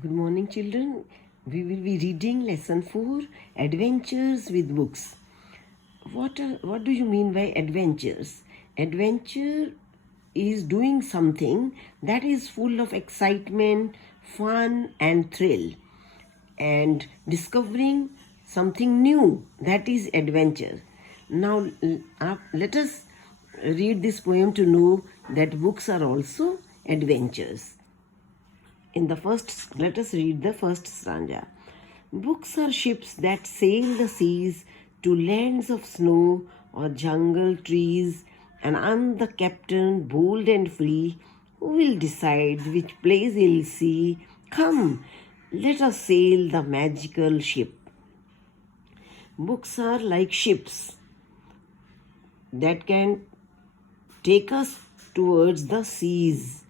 Good morning, children. We will be reading lesson 4, Adventures with Books. What do you mean by adventures? Adventure is doing something that is full of excitement, fun, and thrill, and discovering something new, that is adventure. Now, let us read this poem to know that books are also adventures. Let us read the first stanza. Books are ships that sail the seas to lands of snow or jungle trees, and I'm the captain, bold and free, who will decide which place he'll see. Come, let us sail the magical ship. Books are like ships that can take us towards the seas,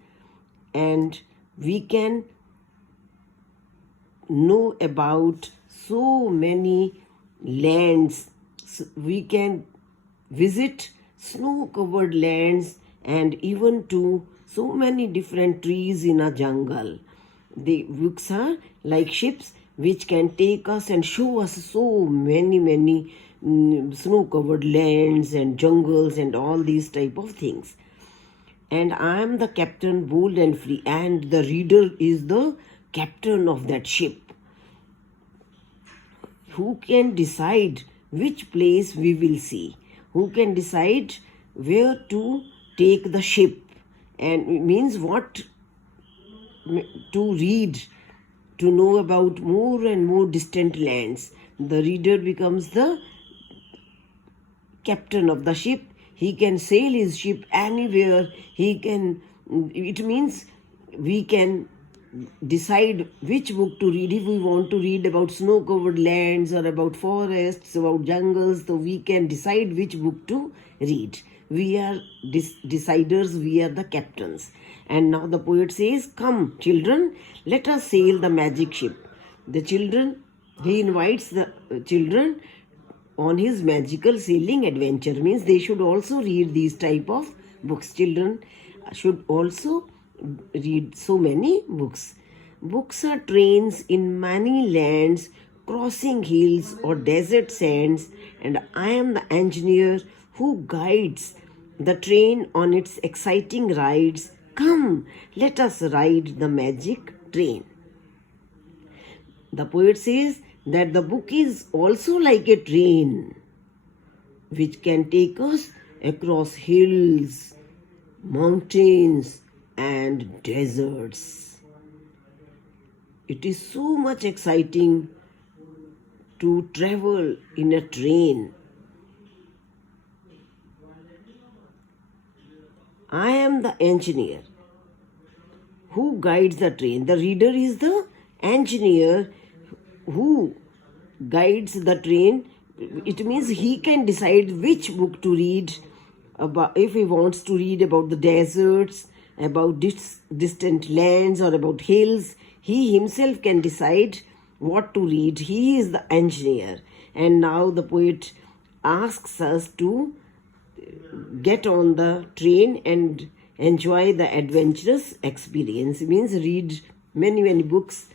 and we can know about so many lands. We can visit snow-covered lands and even to so many different trees in a jungle. The books are like ships which can take us and show us so many snow-covered lands and jungles and all these type of things. And I am the captain, bold and free, and the reader is the captain of that ship, who can decide which place we will see, who can decide where to take the ship, and it means what to read, to know about more and more distant lands. The reader becomes the captain of the ship. He can sail his ship anywhere. It means we can decide which book to read. If we want to read about snow-covered lands or about forests, about jungles, so we can decide which book to read. We are deciders, we are the captains. And now the poet says, come children, let us sail the magic ship. He invites the children on his magical sailing adventure. Means they should also read these type of books. Children should also read so many books. Books are trains in many lands, crossing hills or desert sands, and I am the engineer who guides the train on its exciting rides. Come, let us ride the magic train. The poet says that the book is also like a train which can take us across hills, mountains, and deserts. It is so much exciting to travel in a train. I am the engineer who guides the train. The reader is the engineer who guides the train. It means he can decide which book to read. If he wants to read about the deserts, about distant lands, or about hills, he himself can decide what to read. He is the engineer. And now the poet asks us to get on the train and enjoy the adventurous experience. It means read many books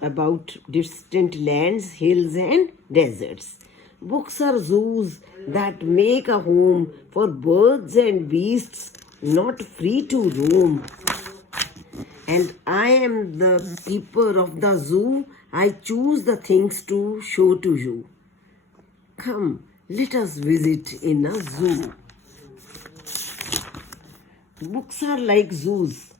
about distant lands, hills, and deserts. Books are zoos that make a home for birds and beasts not free to roam. And I am the keeper of the zoo. I choose the things to show to you. Come, let us visit in a zoo. Books are like zoos.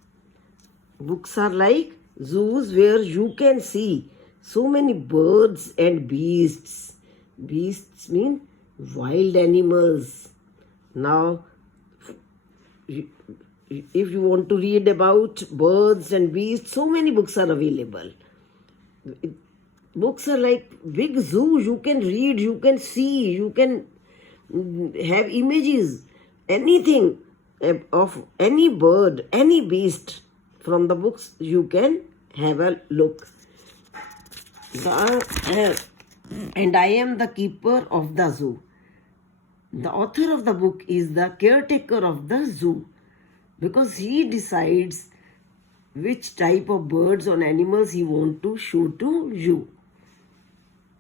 Books are like zoos where you can see so many birds and beasts. Beasts mean wild animals. Now, if you want to read about birds and beasts, so many books are available. Books are like big zoo. You can read, you can see, you can have images, anything of any bird, any beast. From the books you can have a look. And I am the keeper of the zoo. The author of the book is the caretaker of the zoo, because he decides which type of birds or animals he want to show to you.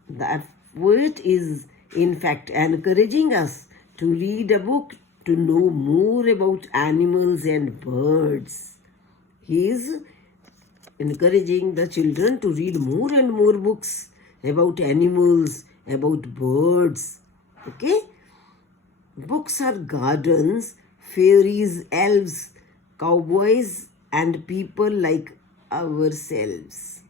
The poet is in fact encouraging us to read a book to know more about animals and birds. He is encouraging the children to read more and more books about animals, about birds. Okay? Books are gardens, fairies, elves, cowboys, and people like ourselves.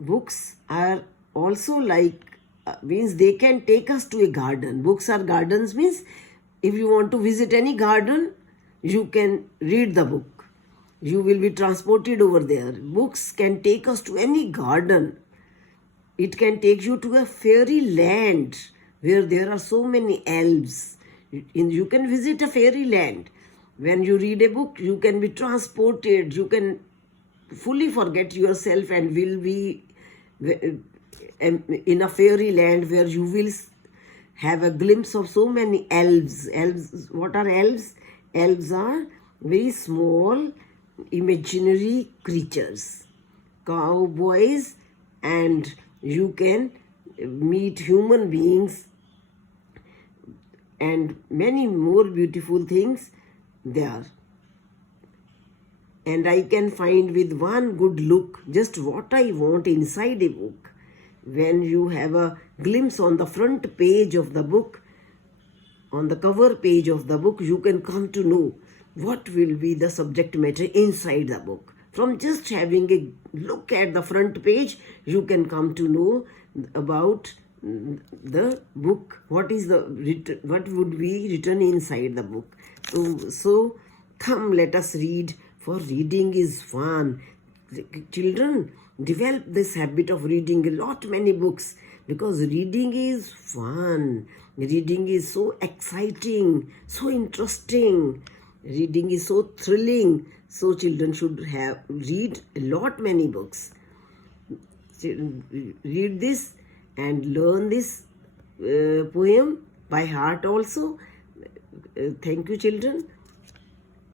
Books are also like, means they can take us to a garden. Books are gardens means if you want to visit any garden, you can read the book. You will be transported over there. Books can take us to any garden. It can take you to a fairy land where there are so many elves. You can visit a fairy land. When you read a book, you can be transported. You can fully forget yourself and will be in a fairy land where you will have a glimpse of so many elves. Elves, what are elves? Elves are very small imaginary creatures. Cowboys, and you can meet human beings and many more beautiful things there. And I can find with one good look just what I want inside a book. When you have a glimpse on the front page of the book, on the cover page of the book, you can come to know what will be the subject matter inside the book. From just having a look at the front page, you can come to know about the book, what would be written inside the book. So come, let us read, for reading is fun. Children, develop this habit of reading a lot many books, because reading is fun. Reading is so exciting, so interesting. Reading is so thrilling. So children should read a lot many books. Read this and learn this poem by heart also. Thank you, children.